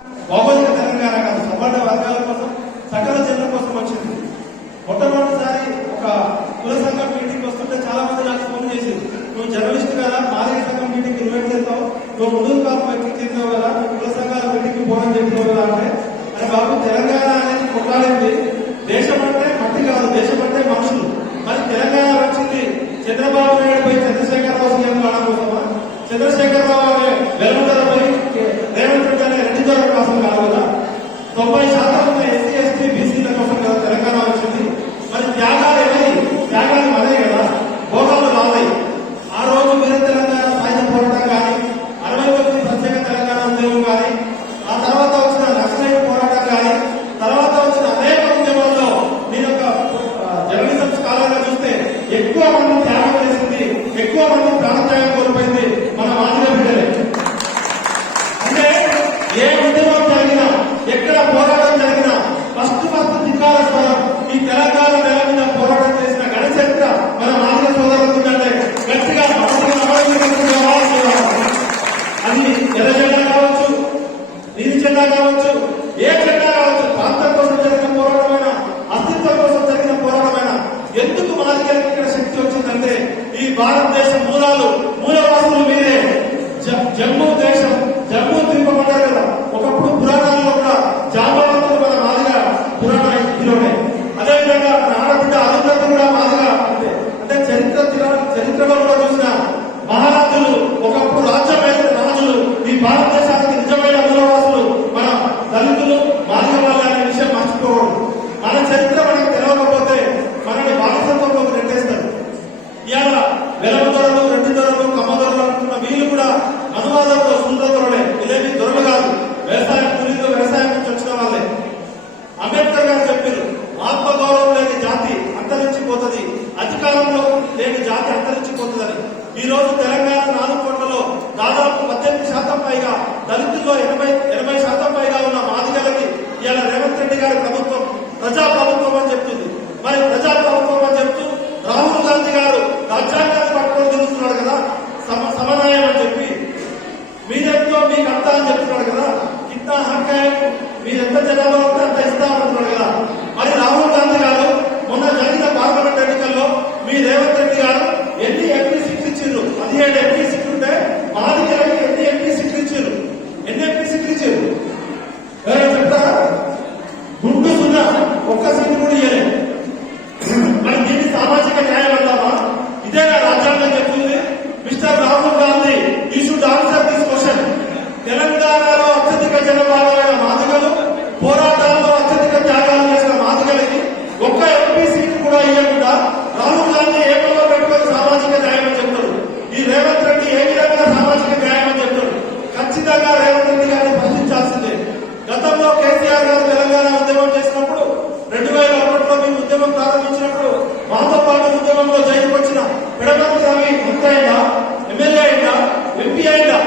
భౌగోళిక తెలంగాణ కాదు. సబ్బండ వర్గాల కోసం సకల జనం కోసం వచ్చింది. మొట్టమొదటిసారి ఒక కుల సంఘం మీటింగ్ వస్తుంటే చాలా మంది నాకు ఫోన్ చేసింది నువ్వు జర్నలిస్ట్ కదా మాదిరి సంఘం మీటింగ్ ఇన్వైట్ చేస్తావు. నువ్వు ముందు కాలం వ్యక్తి చేసావు కదా నువ్వు కుల సంఘాల మీటింగ్ పోవని చెప్పావు కదా అంటే అని బాబు తెలంగాణ అనేది కొట్లాడింది. దేశం అంటే మట్టి కాదు దేశం అంటే మనుషులు. మరి తెలంగాణ వచ్చింది చంద్రబాబు నాయుడు పై చంద్రశేఖరరావు సీఎం కావడం కోసమా? చంద్రశేఖరరావు కావచ్చు ఏ చట్టం కావచ్చు ప్రాంతం కోసం జరిగిన పోరాటమైన అస్తిత్వం కోసం జరిగిన పోరాటమైన ఎందుకు మాదిగారికి శక్తి వచ్చిందంటే ఈ భారతదేశ మూలాలు మూలవాసులు మీరే జమ్మూ దేశం జమ్మూ తిప్పమంటారు కదా ఒకప్పుడు పురాణాల్లో కూడా జామవంతులు మన మాదిగా పురాణ హీరోనే అదేవిధంగా మన ఆడబిడ్డ అరుంధతి కూడా మాదిగా అంటే చరిత్ర మన చరిత్ర మనకి తెలవకపోతే మనల్ని వారసత్వంలోకి నెట్టేస్తారు. ఇవాళ వెలవ దొరలు రెండు ధరలు కమ్మ ధరలు అనుకున్న వీళ్ళు కూడా అనువాదంలో సుందర ధరలే ఇదేమి ధరలు కాదు. వ్యవసాయం కూలీలు వ్యవసాయం నుంచి వచ్చిన వాళ్ళే. అంబేద్కర్ గారు చెప్పారు ఆత్మగౌరవం లేని జాతి అంతరించిపోతుంది. అధికారంలో లేని జాతి అంతరించిపోతుందని. ఈ రోజు తెలంగాణ నాలుగు కోట్లలో దాదాపు పద్దెనిమిది శాతం పైగా దళితుల్లో ఎనభై ఎనభై శాతం పైగా ఉన్న మాదిగలకి ఇలా రాజ్యాంగాన్ని పట్టుకొని చూస్తున్నాడు కదా. సమన్వయం అని చెప్పి. మీరెంతో మీకు అంతా అని చెప్తున్నాడు కదా. ఇంత హక్కాయ మీరెంత జనాభా పెడగామ స్వామి గుర్తు అయిందా? ఎంపీ అయిందా?